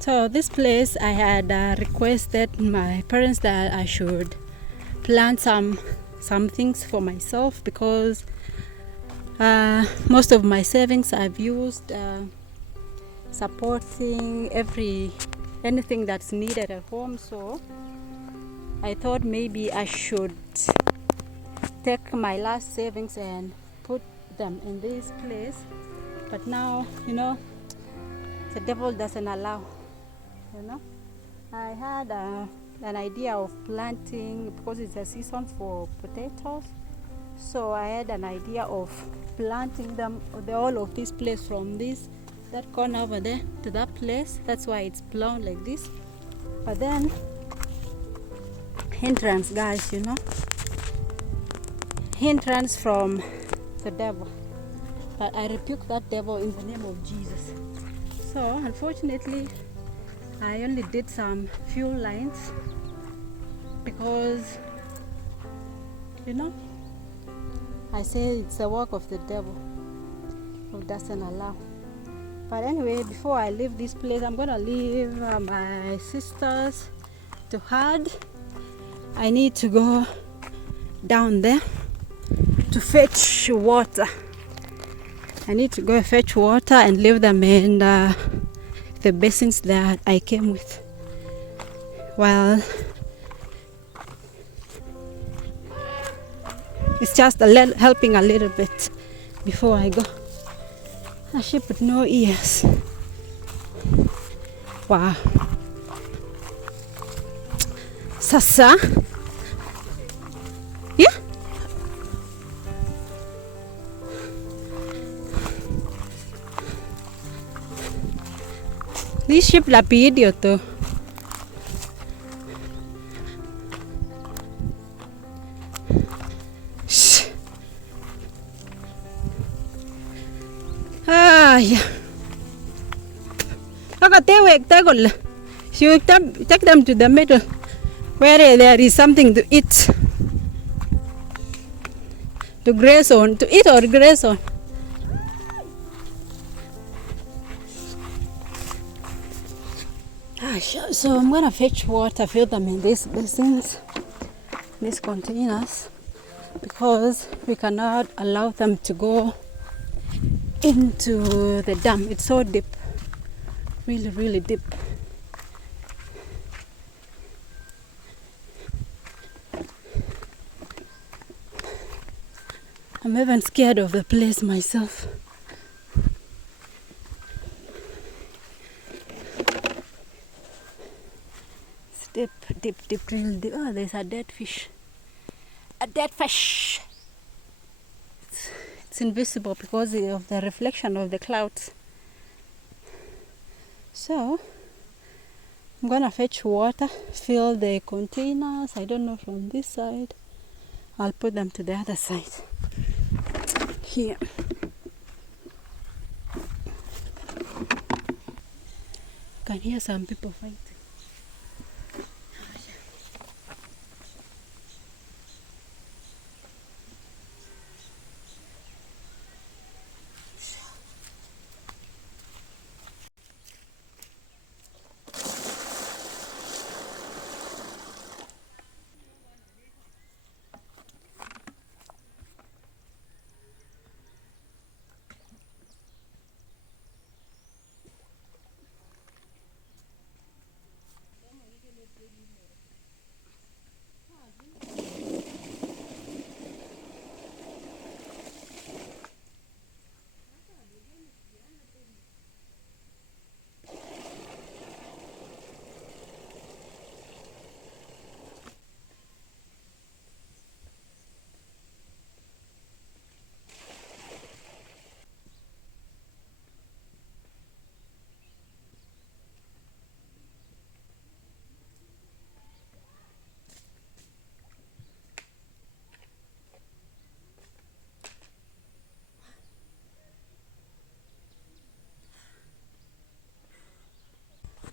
So this place, I had requested my parents that I should plant some things for myself, because most of my savings I've used supporting anything that's needed at home. So I thought maybe I should take my last savings and put them in this place. But now, the devil doesn't allow. I had an idea of planting, because it's a season for potatoes. So I had an idea of planting them, the whole of this place, from that corner over there to that place. That's why it's blown like this. But then hindrance, guys, hindrance from the devil. But I rebuke that devil in the name of Jesus. So unfortunately, I only did some few lines, because I say it's the work of the devil who doesn't allow. But anyway, before I leave this place, I'm gonna leave my sisters to herd. I need to go down there to fetch water. I need to go fetch water and leave them in the basins that I came with. Well, it's just helping a little bit before I go. A sheep with no ears. Wow. Sasa. Yeah. This sheep la idiot though. Yeah. You take them to the middle where there is something to eat, to graze on, to eat or graze on. So I'm gonna fetch water, fill them in these basins, these containers, because we cannot allow them to go into the dam. It's so deep, really, really deep. I'm even scared of the place myself. It's deep, deep, deep, really deep. Oh, there's a dead fish. A dead fish. It's invisible because of the reflection of the clouds. So I'm gonna fetch water, fill the containers. I don't know, from this side. I'll put them to the other side. Here. You can hear some people fighting.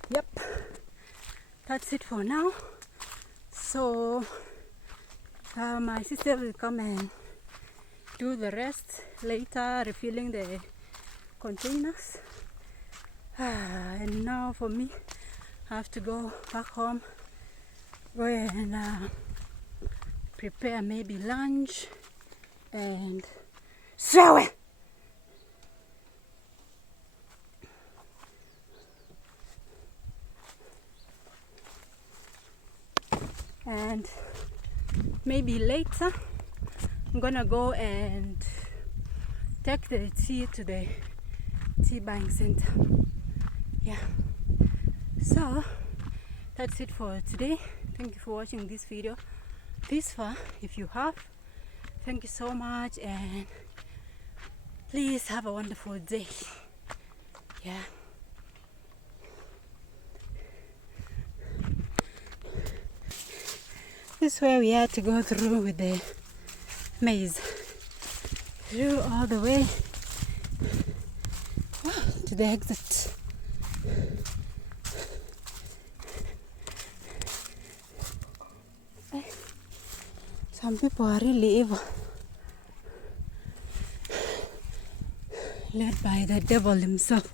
Yep, that's it for now. So my sister will come and do the rest later, refilling the containers. And now for me, have to go back home, go and prepare maybe lunch and shower. And maybe later I'm gonna go and take the tea to the tea buying center. Yeah, so that's it for today. Thank you for watching this video this far. If you have, thank you so much, and please have a wonderful day. Yeah. This is where we had to go through with the maze, through all the way to the exit. Some people are really evil, led by the devil himself.